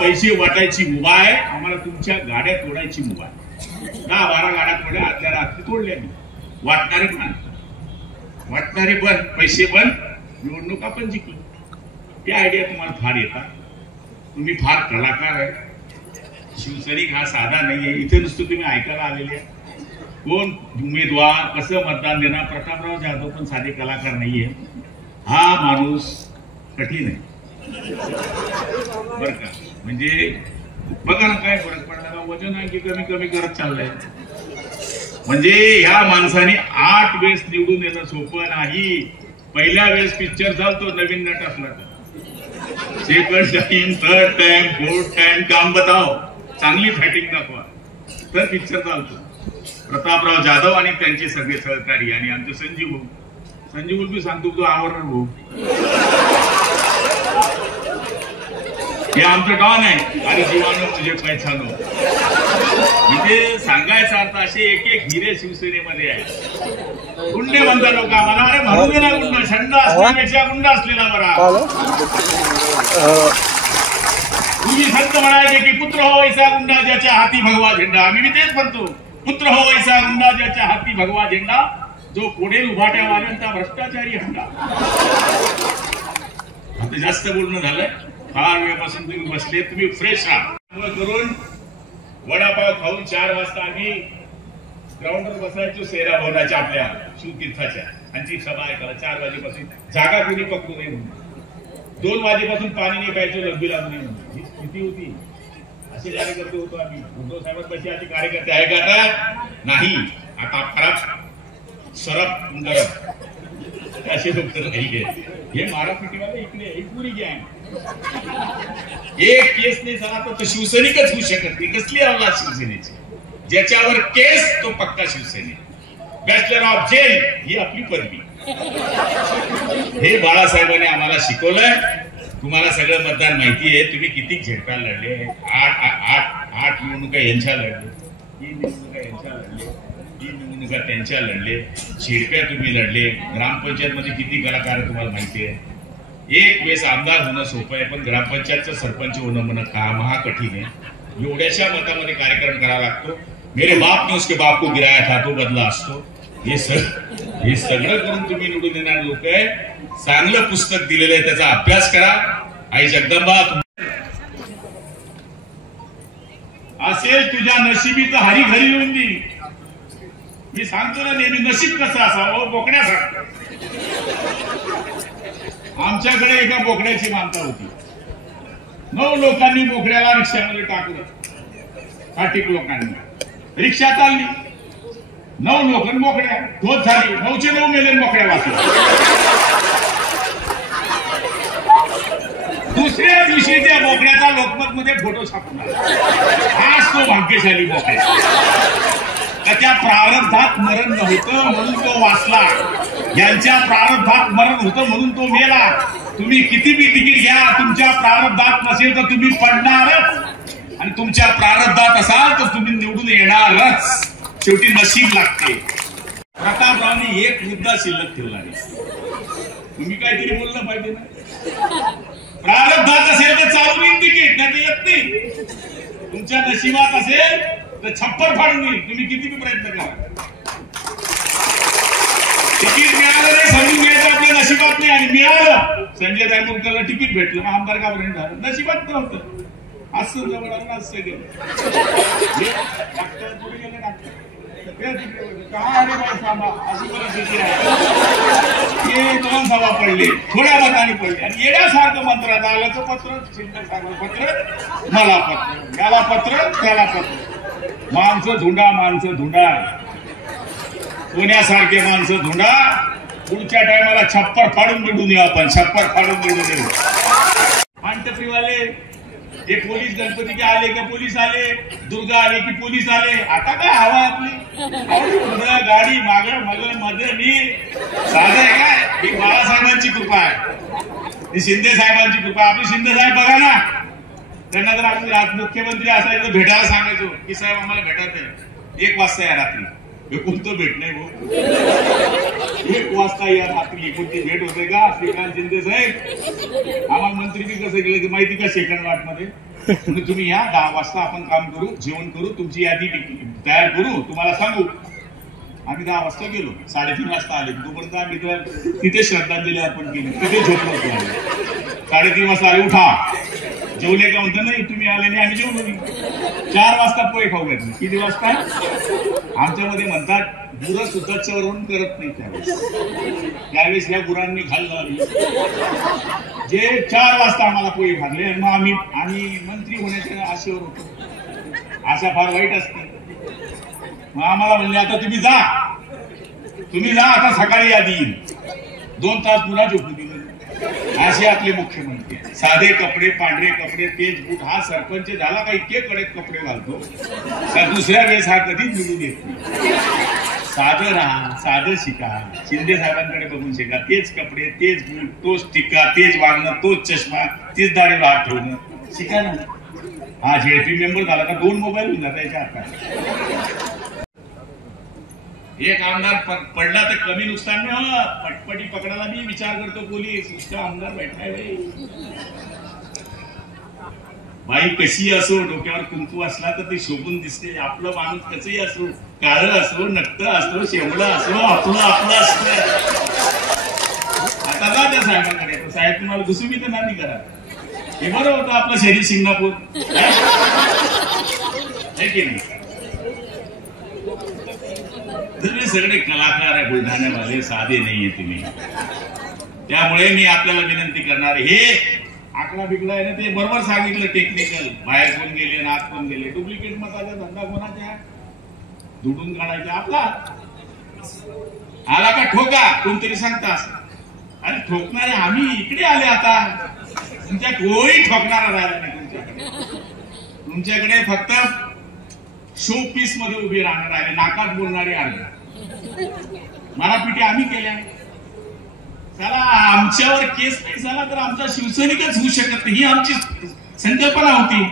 पैसे वाटायची मुभा आहे, आम्हाला तुमच्या गाड्या तोडायची मुभा आहे. 10-12 गाड्या तोडल्या, आजच्या रात्री तोडल्या. मी वाटणारे पण, वाटणारे पण, पैसे पण, निवडणुका पण जिंकली. ही आयडिया तुम्हाला फार येतात. तुम्ही फार कलाकार आहे. शिवसैनिक हा साधा नाहीये. इथे नुसतं तुम्ही ऐकायला आलेले आहे. कोण उमेदवार कसं मतदान देणार. प्रतापराव जाधव पण साधे कलाकार नाहीये. हा माणूस कठीण आहे बर का. म्हणजे बघा ना काय फरक पडला. वजन आहे की कमी कमी करत चाललंय. म्हणजे ह्या माणसाने 8 वेळेस निवडून येणं सोपं नाही. पहिल्या वेळेस पिक्चर चालतो नवीन नट असला तर. Second time, third time, fourth time काम बताओ, चांगली फायटिंग दाखवा तर पिक्चर चालतो. प्रतापराव जाधव आणि त्यांचे सगळे सहकारी आणि आमचे संजीव मी सांगतो तो आवडणार भाऊ. हे आमचं डॉन आहे आणि जीवानो तुझे पैसानो. म्हणजे सांगायचा अर्थ असे एक हिरे शिवसेनेमध्ये आहे. गुंडे म्हणतात लोक आम्हाला. अरे म्हणू दे ना गुंड. छंद असण्यापेक्षा गुंड असलेला बरा. तुम्ही संत म्हणायचे की पुत्र हो वैसा गुंडा ज्याच्या हाती भगवा झेंडा. आम्ही मी तेच म्हणतो. पुत्र हो वैसा गुंडा ज्याच्या हाती भगवा झेंडा. जो पुढे उभाट्या वाल्यांचा भ्रष्टाचारी हंडा. आता जास्त बोलणं झालंय. फार वेळापासून तुम्ही बसले. तुम्ही फ्रेश राहा करून वडापाव खाऊन 4 वाजता आम्ही ग्राउंडवर बसायचो सेरा भवनाच्या आपल्या शिवतीर्थाच्या. आणि सभा ऐकायला 4 वाजेपासून जागा कोणी पकडू नये म्हणून. 2 वाजेपासून पाणी नाही प्यायचं लग्बी लागू नये म्हणून. ही स्थिती होती. असे कार्यकर्ते होतो आम्ही. उद्धव साहेबांपाशी असे कार्यकर्ते आहे का आता? नाही. आता खराब सरप गरम असे लोक तर नाही. हे महाराष्ट्रीवाले इकडे एक पुरी गँग. एक केस नाही झाला तर शिवसैनिकच होऊ शकत नाही. कसली अवलाद शिवसेनेची. ज्याच्यावर केस तो पक्का शिवसैनिक. बॅचलर ऑफ जेल ही आपली पदवी. हे बाळासाहेबांनी आम्हाला शिकवलंय. तुम्हाला सगळं मतदान माहिती आहे. तुम्ही किती झेडपा लढले. 8 निवडणुका यांच्या लढले, 3 निवडणुका यांच्या लढले, 3 निवडणुका त्यांच्या लढले, झेडप्या तुम्ही लढले. ग्रामपंचायत मध्ये किती कलाकार तुम्हाला माहिती आहे. एक वेळेस आमदार होणं सोपं आहे पण ग्रामपंचायतचं सरपंच होणं म्हणा काम हा कठीण आहे. एवढ्याशा मतामध्ये कार्यक्रम करावा लागतो. मेरे बाप ने उसके बाप को गिराया था तो बदला असतो. हे सगळं करून तुम्ही निवडून येणारे लोक आहे. चांगलं पुस्तक दिलेलं आहे त्याचा अभ्यास करा. आई जगदंबा असेल तुझ्या नशिबी तर हरी घरी येऊन दे. मी सांगतो ना नेहमी नशीब कसं असावं बोकड्यासारखं. आमच्याकडे एका बोकड्याची मानता होती. 9 लोकांनी बोकड्याला रिक्षामध्ये टाकलं. 8 लोकांनी रिक्षा चालली. 9 लोक बोकड्या धोत झाली. 9चे 9 मेले बोकड्या वाचल्या. दुसऱ्या दिवशी त्या बोकड्याचा लोकमत मध्ये फोटो छापला. हाच तो भाग्यशाली बोकड्या. त्याच्या प्रारब्धात मरण नव्हतं म्हणून तो वाचला. यांच्या प्रारब्धात मरण होतं म्हणून तो मेला. तुम्ही किती बी तिकीट घ्या तुमच्या प्रारब्धात नसेल तर तुम्ही पडणारच. आणि तुमच्या प्रारब्धात असाल तर तुम्ही निवडून येणारच. शेवटी नशीब लागते. प्रतापरावनी एक मुद्दा शिल्लक ठेवला नाही. तुम्ही काहीतरी बोललं पाहिजे ना. प्रारब्धात असेल तर चालून येईल तिकीट नाही तर येत नाही. तुमच्या नशिबात असेल तर छप्पर फाडून येईल. तुम्ही किती प्रयत्न करा. तिकीट मिळालं नाही समजून घ्यायचं आपल्या नशिबात नाही. आणि मिळालं संजय रायमुरकरला तिकीट भेटलं आमदार का बरं झालं नशिबात नव्हतं. असं जवळ असं गेलं. डॉक्टर पुढे गेले. डॉक्टर काय अरे बाई सांगा अशी परिस्थिती आहे. हे 2 सभा पडले थोड्या मताने पडले. आणि येण्यासारखं मंत्रात आलं तर पत्र शिंदे साहेब पत्र मला पत्र याला पत्र त्याला पत्र. माणसं धुंडा पुण्यासारखे माणसं धुंडा. पुढच्या टायमाला छप्पर फाडून निवडून येऊ आपण. छप्पर फाडून निवडून येऊ. पानटपरीवाले हे पोलीस गणपती के आले का पोलीस आले. दुर्गा आले की पोलीस आले. आता काय हवा आपली गाडी माग मध्ये मी साधं आहे काय. ही बाळासाहेबांची कृपा आहे. ही शिंदे साहेबांची कृपा. आपली शिंदे साहेब बघा ना. त्यांना जर आम्ही मुख्यमंत्री असायचं भेटायला सांगायचो की साहेब आम्हाला भेटायचं 1 वाजता या रात्री. हे कोणतं भेट नाही भाऊ. 1 वाजता या रात्री कोणती भेट होते का श्रीकांत शिंदे साहेब? आम्हाला मंत्री बी कसं केलं की माहिती का सेकंड वाट मध्ये तुम्ही या 10 वाजता आपण काम करू, जेवण करू, तुमची यादी तयार करू, तुम्हाला सांगू. आम्ही 10 वाजता गेलो, 3:30 वाजता आले. तोपर्यंत आम्ही तर तिथे श्रद्धांजली अर्पण केली, तिथे झोपलो होतो आम्ही. 3:30 वाजता आले, उठा जेवले का? म्हणतो नाही तुम्ही आले नाही, आम्ही जेवलो नाही. 4 वाजता पोहे खाऊ घातले. किती वाजता? आमच्यामध्ये म्हणतात गुरं सुद्धा चवरून करत नाही त्यावेळेस या गुरांनी खाल्लं. जे 4 वाजता आम्हाला पोहे खाल्ले आणि मग आम्ही मंत्री होण्याच्या आशेवर होतो. आशा फार वाईट असते. मग आम्हाला म्हणले आता तुम्ही जा आता सकाळी यादी येईल. 2 तास पुन्हा झोपू दिले. असे आपले मुख्यमंत्री. साधे कपडे, पांढरे कपडे, तेज बूट. हा सरपंच झाला का इतके कडक कपडे घालतो तर दुसऱ्या वेळेस हा कधीच निवडून येत नाही. साधं राहा, साधं शिका. शिंदे साहेबांकडे बघून शिका. तेच कपडे, तेच बूट, तोच टिक्का, तेच वागणं, तोच चष्मा, तेच दाढीवर हात ठेवणं शिका ना. हा जेपी मेंबर झाला का 2 मोबाईल होऊन जाता याच्या हातात. एक आमदार पडला तर कमी नुकसान नाही हो. पटपटी पकडायला मी विचार करतो पोलीस. इसका आमदार बैठाय बाई कशी असो, डोक्यावर कुंकू असला तर ते शोभून दिसते. आपलं माणूस कसंही असो, काळं असो, नक्क असो, शेवडं असो, आपलं असतं. आता जा त्या साहेबांकडे. साहेब तुम्हाला घुसून तर नाही करा. हे बरं होतं आपलं शहरी सिंगापूर आहे की नाही. तुम्ही सगळे कलाकार आहे, बुलढाण्यावाले, साधे नाहीये तुम्ही. त्यामुळे मी आपल्याला विनंती करणार, हे आकडा बिकडा आहे ना ते बरोबर सांगितलं. टेक्निकल बाहेर कोण गेले ना आत कोण गेले. डुप्लिकेट मताचा धंदा कोणाचा? दुडून काढायचा आपला. आला का ठोका, कोणतरी सांगता असं. अरे ठोकणारे आम्ही इकडे आले. आता तुमच्या कोणी ठोकणारा राहिला नाही. तुमच्याकडे फक्त शो पीस मध्ये उभे राहणार आहे. नाकात बोलणारे आले. मारापिटी आम्ही केल्या. चला आमच्यावर केस नाही झाला तर आमचा शिवसैनिकच होऊ शकत नाही, ही आमची संकल्पना होती.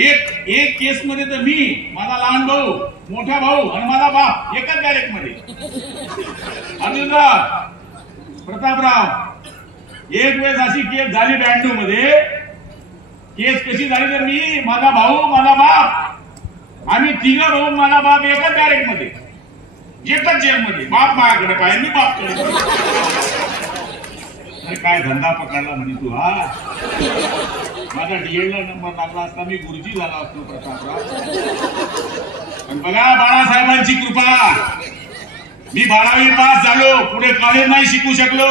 एक केस मध्ये तर मी, माझा लहान भाऊ, मोठा भाऊ आणि माझा बाप एकाच बॅरेक मध्ये. अर्जुनराव, प्रतापराव, एक वेळेस अशी केस झाली 92 मध्ये. केस कशी झाली तर मी, माझा भाऊ, माझा बाप, आम्ही 3 भाऊ, माझा बाप एकाच बॅरेक मध्ये, एकाच जेलमध्ये. बाप माझ्याकडे पाहिजे, मी बापकडे. काय धंदा पकडला म्हणे तू? हा माझा डीएडला नंबर लागला असता मी गुरुजी झाला असतो प्रतापराव. पण बघा बाळासाहेबांची कृपा, मी 12वी पास झालो, पुढे कॉलेज नाही शिकू शकलो.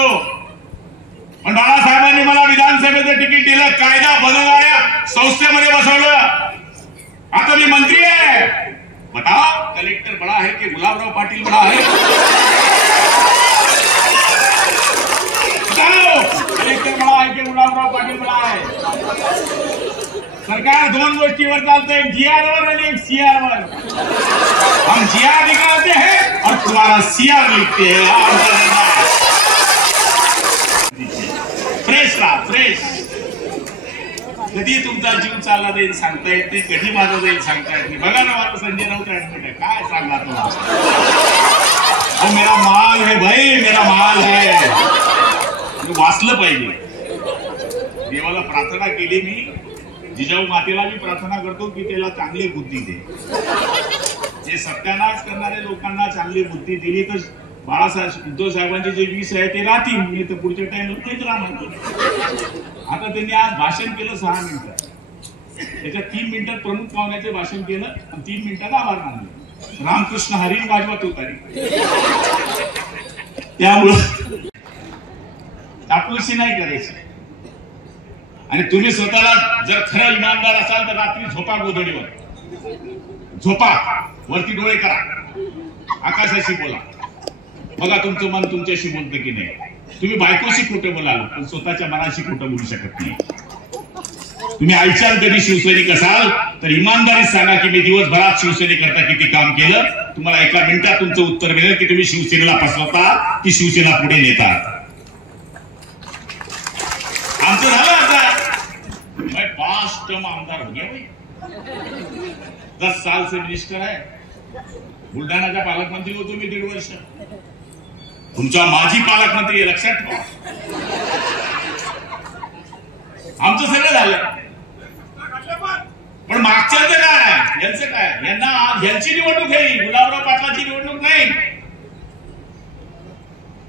पण बाळासाहेबांनी मला विधानसभेचं तिकीट दिलं, कायदा बनवणाऱ्या संस्थेमध्ये बसवलं. आता मी मंत्री आहे. बताओ कलेक्टर बड़ा है कि गुलाबराव पाटील बड़ा है? बताओ कलेक्टर बड़ा है कि गुलाबराव पाटील बड़ा है? सरकार 2 गोष्टीवर चालते, एक जीआर वर आणि एक सीआर वर. हम जीआर निकालते हैं और तुम्हारा सीआर लिखते हैं. फ्रेश रहा, फ्रेश. कधी तुमचा जीव चालला जाईल सांगता येत नाही, कधी माझा जाईल सांगता येत नाही. बघा ना माझं संजय राऊत ऍडमिट आहे, काय सांगा तो. मेरा माल है भाई, मेरा माल है. वाचलं पाहिजे. देवाला प्रार्थना केली मी, जिजाऊ मातेला मी प्रार्थना करतो की त्याला चांगली बुद्धी दे. जे सत्यानाश करणारे लोकांना चांगली बुद्धी दिली तर बाळासाहेब उद्धव साहेबांचे जे 20 आहे ते राहतील, मी तर पुढच्या टाइमला तेच राहणार. आता त्यांनी आज भाषण केलं 6 मिनिटं. त्याच्यात 3 मिनिटात प्रमुख पाहुण्याचे भाषण केलं आणि 3 मिनिटात आभार मानले. रामकृष्ण हरी वाजवत होता. त्यामुळं चापलूसी नाही करायची. आणि तुम्ही स्वतःला जर खरं इमानदार असाल तर रात्री झोपा गोधडीवर, झोपा, वरती डोळे करा, आकाशाशी बोला. बघा तुमचं मन तुमच्याशी बोलतं की नाही. तुम्ही बायकोशी खोटं बोलाल पण स्वतःच्या मनाशी खोटं बोलू शकत नाही. तुम्ही आयुष्यात कधी शिवसैनिक असाल तर इमानदारीत सांगा की मी दिवसभरात शिवसेनेकरता किती काम केलं. तुम्हाला एका मिनिटात तुमचं उत्तर मिळेल की तुम्ही शिवसेनेला फसवता की शिवसेना पुढे नेता. आमचं झालं आता 5 टर्म आमदार हो गया भाई, 10 साल से मिनिस्टर है. बुलढाणाचा पालकमंत्री होतो मी 1.5 वर्ष. तुमचा माजी पालकमंत्री लक्षात ठेवा. आमचं सगळं झालं, पण मागच्याचं काय, यांचं काय? यांची निवडणूक आहे, गुलाबराव पाटलाची निवडणूक नाही.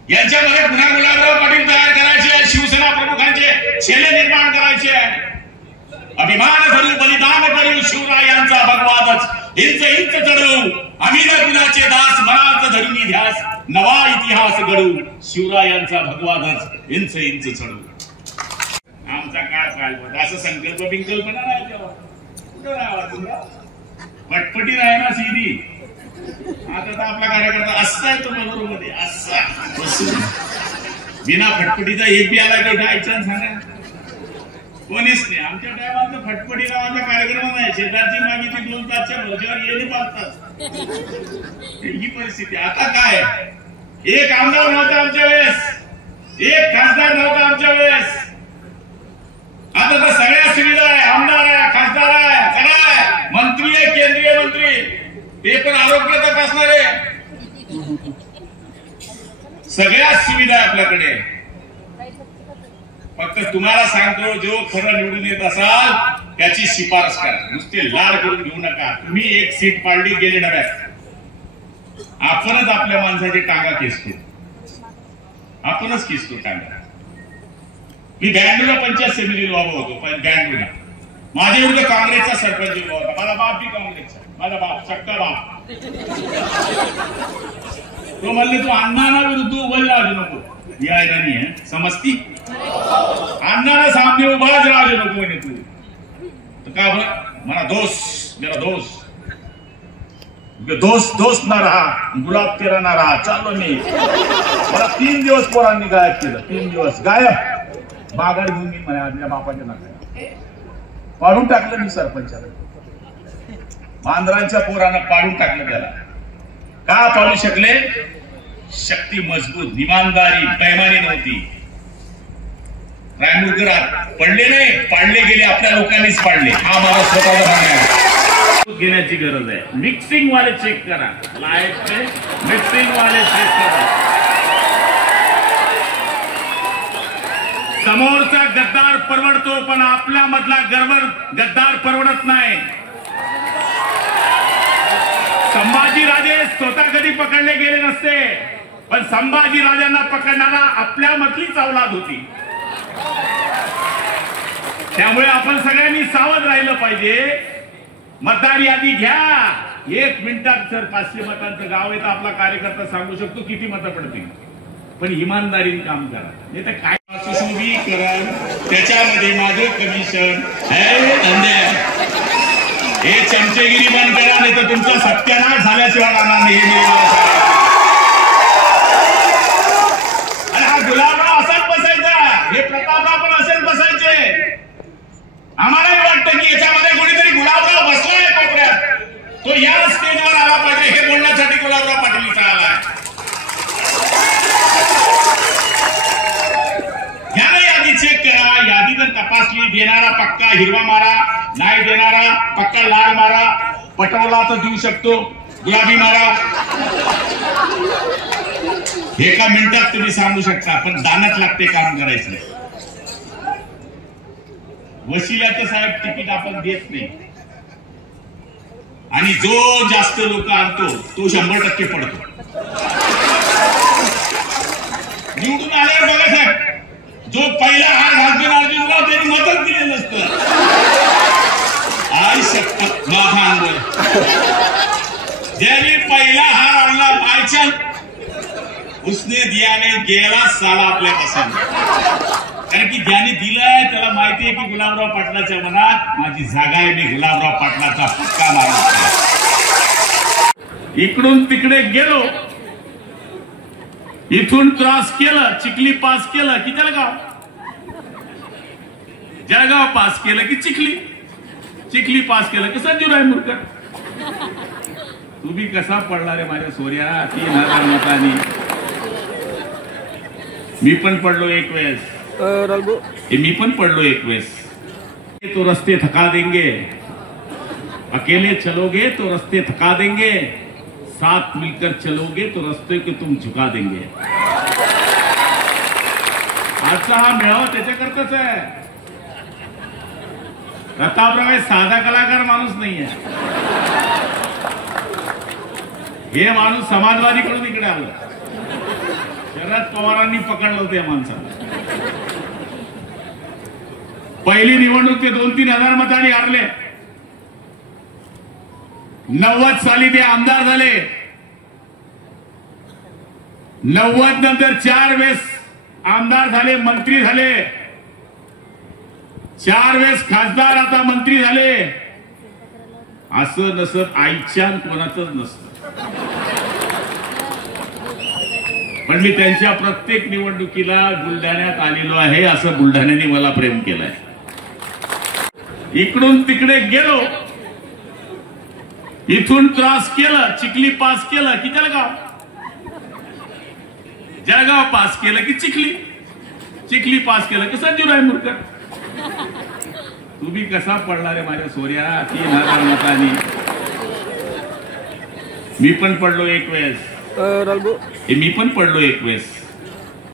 यांच्यामध्ये पुन्हा गुलाबराव पाटील तयार करायचे, शिवसेना प्रमुखांचे छेले निर्माण करायचे. अभिमान करू, बलिदान करू, शिवरायांचा भगवादच इंच इंच चढवू. आम्ही न कुणाचे दास, मनात धरून ध्यास, नवा इतिहास घडू. शिवरायांचा भगवादच इंच इंच चढवू. आमचा काळ कालवत असं संकल्प बिंकल्पना नाही तेव्हा. कुठं राहावा तुला पटपटी राही ना सीधी. आता तर आपला कार्यकर्ता असा आहे, तो मध्ये असा बिना फटफटीचा एक बी आला की ठायचा सांगा. कोणीच नाही. आमच्या टायमाला फटफटी नावाचा कार्यक्रम नाही. शेजारची मागितली 2 तासच्या भरच्यावर येणे 5 तास. ही परिस्थिती. आता काय, एक आमदार नव्हता आमच्या वेळेस, एक खासदार नव्हता आमच्या वेळेस. आता तर सगळ्या सुविधा आहे, आमदार आहे, खासदार आहे, सगळं आहे, मंत्री आहे, केंद्रीय मंत्री, ते पण आरोग्य तपासणार आहे. सगळ्या सुविधा आहे आपल्याकडे. फक्त तुम्हाला सांगतो, जो खरं निवडून येत असाल त्याची शिफारस करा. नुसते लाड करून घेऊ नका. तुम्ही एक सीट पाडली, गेले डब्यात. आपणच आपल्या माणसाची टांगा खेचतो, आपणच खेचतो टांगा. मी बँगलोरला पंचायत समितीला उभा होतो. बँगलोरला माझ्या विरुद्ध काँग्रेसचा सरपंच उभा होता. माझा बाप बी काँग्रेसचा, माझा बाप सक्का बाप. तो म्हणले, तू अण्णांना विरुद्ध उभं राहू नको. यायला नाही आहे समजती. अण्णाला सामने उभाच राहू नको म्हणे तू. तर का बरं? मला दोस्त, मेरा दोस्त दोस्त दोस्त ना रहा, गुलाब तेरा ना रहा. चाललो मी. मला 3 दिवस पोरांनी गायब केलं. 3 दिवस गायब. बागाड घेऊन मी माझ्या बापाच्या नाकाला पाडून टाकलं. मी सरपंचाला मांजरांच्या पोरानं पाडून टाकलं. त्याला का पाडू शकले? शक्ती मजबूत, इमानदारी, पैमानी नव्हती. रायमुरकर पडले नाही, पाडले गेले. आपल्या लोकांनीच पाडले. हा माझा स्वतःचा भाग आहे. घेण्याची गरज आहे. मिक्सिंग वाले चेक करा. लाईट मिक्सिंग वाले चेक करा. समोरचा गद्दार परवडतो, पण आपल्या मधला गद्दार परवडत नाही. संभाजीराजे स्वतः कधी पकडले गेले नसते, पण संभाजीराजांना पकडणारा आपल्या मधलीच औलाद होती. त्यामुळे आपण सगळ्यांनी सावध राहिलं पाहिजे. मतदार यादी घ्या. 1 मिनिटात जर 500 मतांचं गाव आहे तर आपला कार्यकर्ता सांगू शकतो किती मतं पडतील. पण इमानदारीने काम करा. नाही तर काय सुशोभीकरण, त्याच्यामध्ये माझं कमिशन, हे चमचेगिरी बंद करा, नाही तर तुमचा सत्यानाश झाल्याशिवाय राहणार नाही. आणि हा गुलाबराव असाच बसायचा, हे प्रतापराव पण असेच बसायचे. आम्हालाही वाटतं की याच्यामध्ये कोणीतरी गुलाबराव बसलाय कोपऱ्यात, तो या स्टेजवर आला पाहिजे. हे बोलण्यासाठी गुलाबराव पाटील इथं आलाय. यादी चेक करा. यादी जर तपासली, देणारा पक्का हिरवा मारा, नाही देणारा पक्का लाल मारा. पटवला तर देऊ शकतो, गुलाबी मारा. एका मिनिटात तुम्ही सांगू शकता, पण दानत लागते काम करायचं. वशिल्याचं साहेब तिकीट आपण देत नाही, आणि जो जास्त लोक आणतो तो 100% पडतो. निवडून आल्यावर बघा साहेब, जो पहिला हार घालतो अर्जुनराव त्यांनी मतच दिले नसतं. आई शपथ माझा अंग, ज्यांनी पहिला हार आणला बायच्या, उसने दियाने गेला साला आपल्या पसंत. कारण की ज्याने दिलंय त्याला माहिती आहे की गुलाबराव पाटलाच्या मनात माझी जागा आहे. मी गुलाबराव पाटलाचा पक्का माणूस. इकडून तिकडे गेलो, इथून क्रॉस केलं, चिखली पास केलं की जळगाव, जळगाव पास केलं की चिखली, चिखली पास केलं की संजू रायमुरकर. तुम्ही कसा पडला रे माझ्या सोर्या? 3000 मतांनी. मी पण पडलो एक वेळेस, मी पण पडलो एक वेळेस. तो रस्ते थका देंगे, अकेले चलोगे तो रस्ते थका देंगे, साथ मिलकर चलोगे तो रास्ते को तुम झुका देंगे। आजचा हा मेळावा त्याच्याकरताच आहे। प्रतापराव हे साधा कलाकार माणूस नाहीये, हे माणूस समाजवादीकडून इकडे आलं। शरद पवारांनी पकडलं होतं या माणसाला। पहिली निवडणूक ते 2-3 हजार मतांनी हारले। 90 साली ते आमदार झाले। 90 नंतर 4 वेळेस आमदार झाले, मंत्री झाले, 4 वेळेस खासदार, आता मंत्री झाले। असं नसत आईच्या कोणाचंच नसतं। पण मी त्यांच्या प्रत्येक निवडणुकीला बुलढाण्यात आलेलो आहे, असं बुलढाण्याने मला प्रेम केलंय। इकडून तिकडे गेलो, इथून क्रॉस केलं, चिखली पास केलं की जळगाव, जळगाव पास केलं की चिखली, चिखली पास केलं की संजूराय मुरकर। तुम्ही कसा पडला रे माझ्या सोर्या? 3000 मतांनी मी पण पडलो एक वेळेस, मी पण पडलो एक वेळेस।